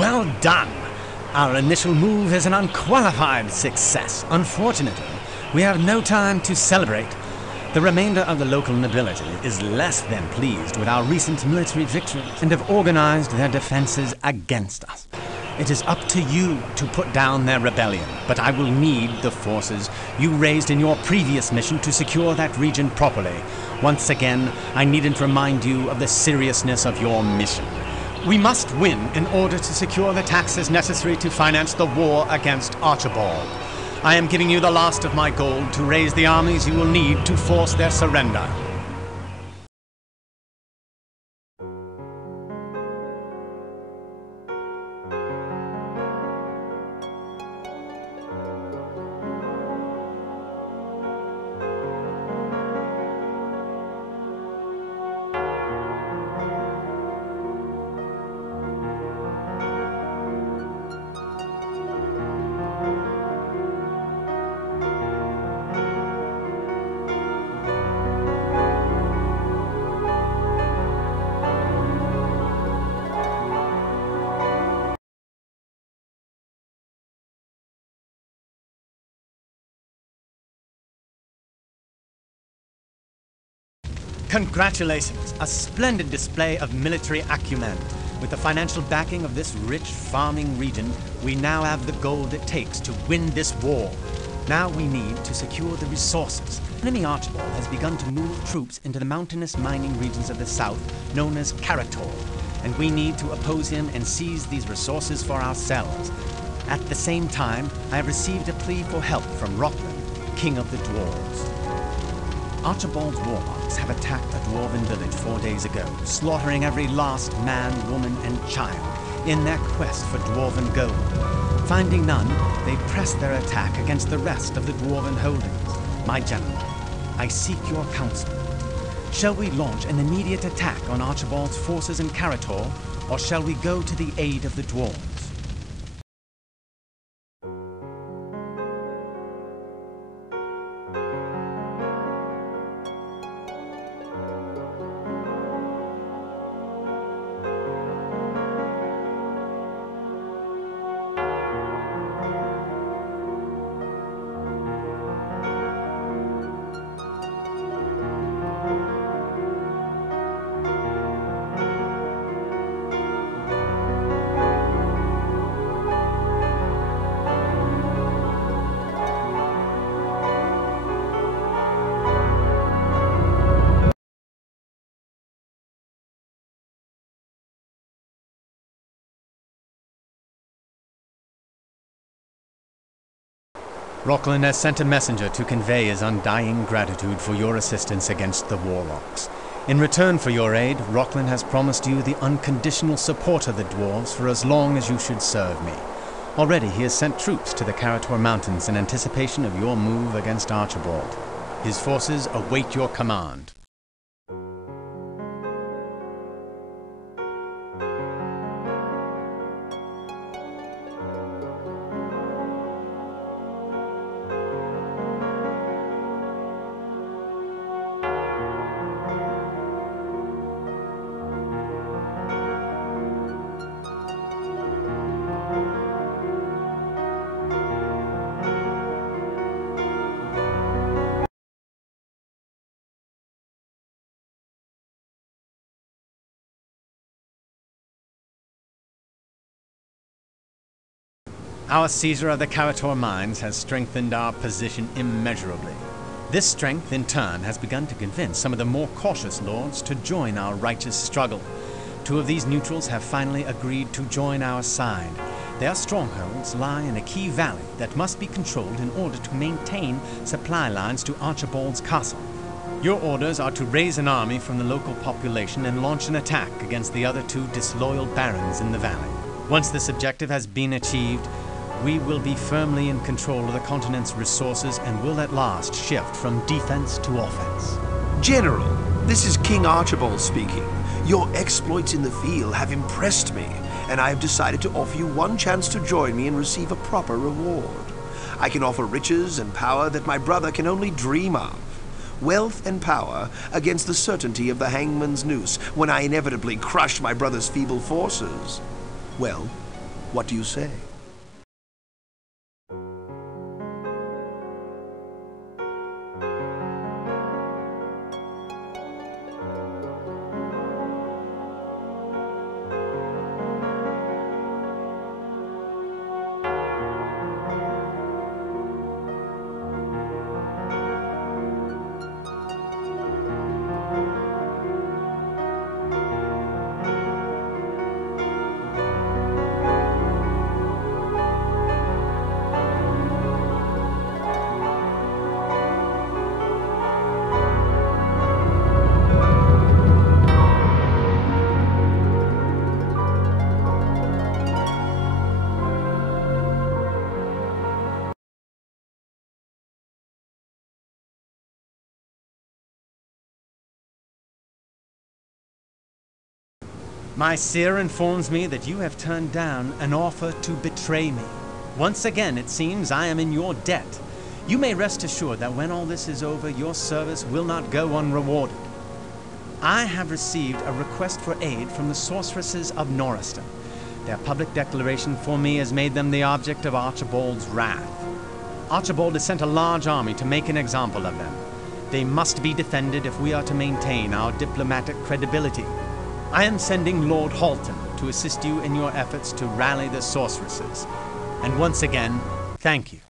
Well done! Our initial move is an unqualified success. Unfortunately, we have no time to celebrate. The remainder of the local nobility is less than pleased with our recent military victories and have organized their defenses against us. It is up to you to put down their rebellion, but I will need the forces you raised in your previous mission to secure that region properly. Once again, I needn't remind you of the seriousness of your mission. We must win in order to secure the taxes necessary to finance the war against Archibald. I am giving you the last of my gold to raise the armies you will need to force their surrender. Congratulations! A splendid display of military acumen. With the financial backing of this rich farming region, we now have the gold it takes to win this war. Now we need to secure the resources. Enemy Archibald has begun to move troops into the mountainous mining regions of the south, known as Karator, and we need to oppose him and seize these resources for ourselves. At the same time, I have received a plea for help from Roland, King of the Dwarves. Archibald's warlocks have attacked a dwarven village 4 days ago, slaughtering every last man, woman, and child in their quest for dwarven gold. Finding none, they press their attack against the rest of the dwarven holdings. My general, I seek your counsel. Shall we launch an immediate attack on Archibald's forces in Karator, or shall we go to the aid of the dwarves? Roland has sent a messenger to convey his undying gratitude for your assistance against the warlocks. In return for your aid, Roland has promised you the unconditional support of the dwarves for as long as you should serve me. Already he has sent troops to the Karator Mountains in anticipation of your move against Archibald. His forces await your command. Our seizure of the Karator mines has strengthened our position immeasurably. This strength, in turn, has begun to convince some of the more cautious lords to join our righteous struggle. 2 of these neutrals have finally agreed to join our side. Their strongholds lie in a key valley that must be controlled in order to maintain supply lines to Archibald's castle. Your orders are to raise an army from the local population and launch an attack against the other 2 disloyal barons in the valley. Once this objective has been achieved, we will be firmly in control of the continent's resources and will at last shift from defense to offense. General, this is King Archibald speaking. Your exploits in the field have impressed me, and I have decided to offer you one chance to join me and receive a proper reward. I can offer riches and power that my brother can only dream of. Wealth and power against the certainty of the hangman's noose when I inevitably crush my brother's feeble forces. Well, What do you say? My seer informs me that you have turned down an offer to betray me. Once again, it seems I am in your debt. You may rest assured that when all this is over, your service will not go unrewarded. I have received a request for aid from the sorceresses of Norriston. Their public declaration for me has made them the object of Archibald's wrath. Archibald has sent a large army to make an example of them. They must be defended if we are to maintain our diplomatic credibility. I am sending Lord Halton to assist you in your efforts to rally the sorceresses. And once again, thank you.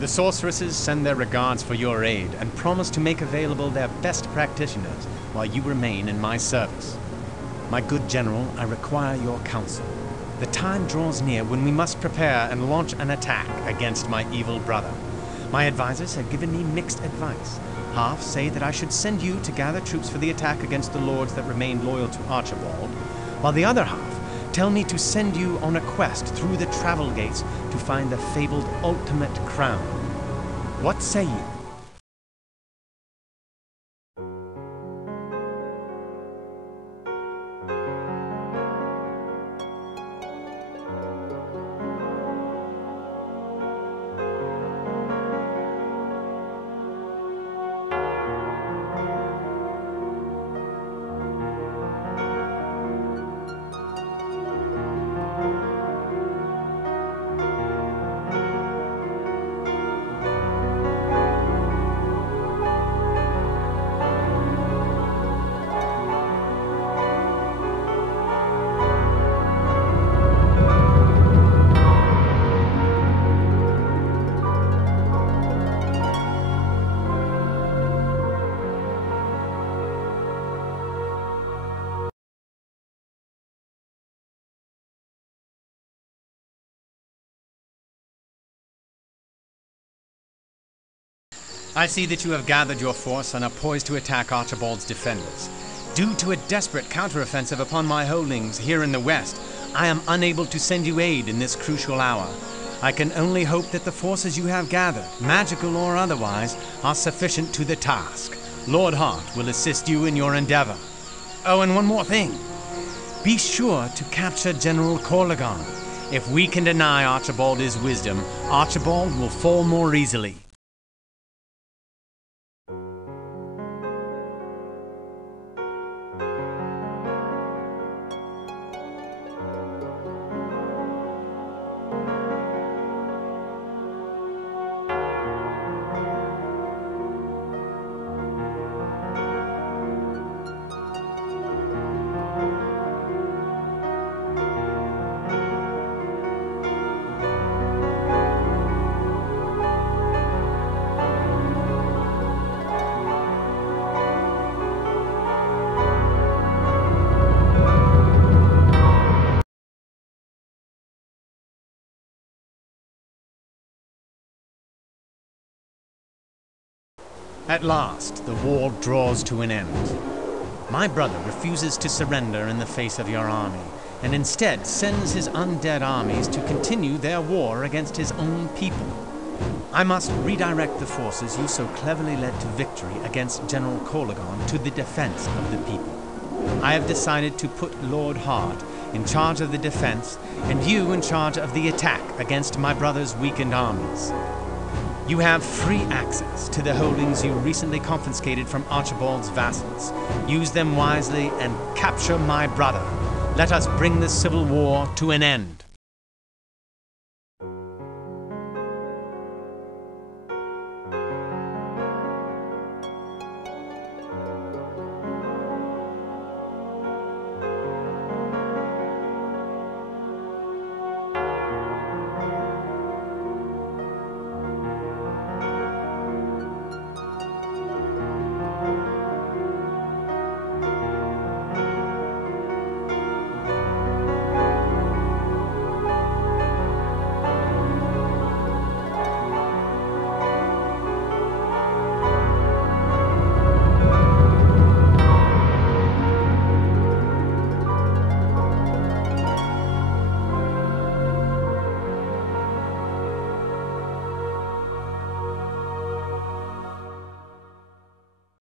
The sorceresses send their regards for your aid and promise to make available their best practitioners while you remain in my service. My good general, I require your counsel. The time draws near when we must prepare and launch an attack against my evil brother. My advisors have given me mixed advice. Half say that I should send you to gather troops for the attack against the lords that remained loyal to Archibald, while the other half tell me to send you on a quest through the travel gates to find the fabled ultimate crown. What say you? I see that you have gathered your force and are poised to attack Archibald's defenders. Due to a desperate counteroffensive upon my holdings here in the west, I am unable to send you aid in this crucial hour. I can only hope that the forces you have gathered, magical or otherwise, are sufficient to the task. Lord Hart will assist you in your endeavor. Oh, and one more thing. Be sure to capture General Corlegon. If we can deny Archibald his wisdom, Archibald will fall more easily. At last, the war draws to an end. My brother refuses to surrender in the face of your army, and instead sends his undead armies to continue their war against his own people. I must redirect the forces you so cleverly led to victory against General Corlegon to the defense of the people. I have decided to put Lord Hart in charge of the defense and you in charge of the attack against my brother's weakened armies. You have free access to the holdings you recently confiscated from Archibald's vassals. Use them wisely and capture my brother. Let us bring this civil war to an end.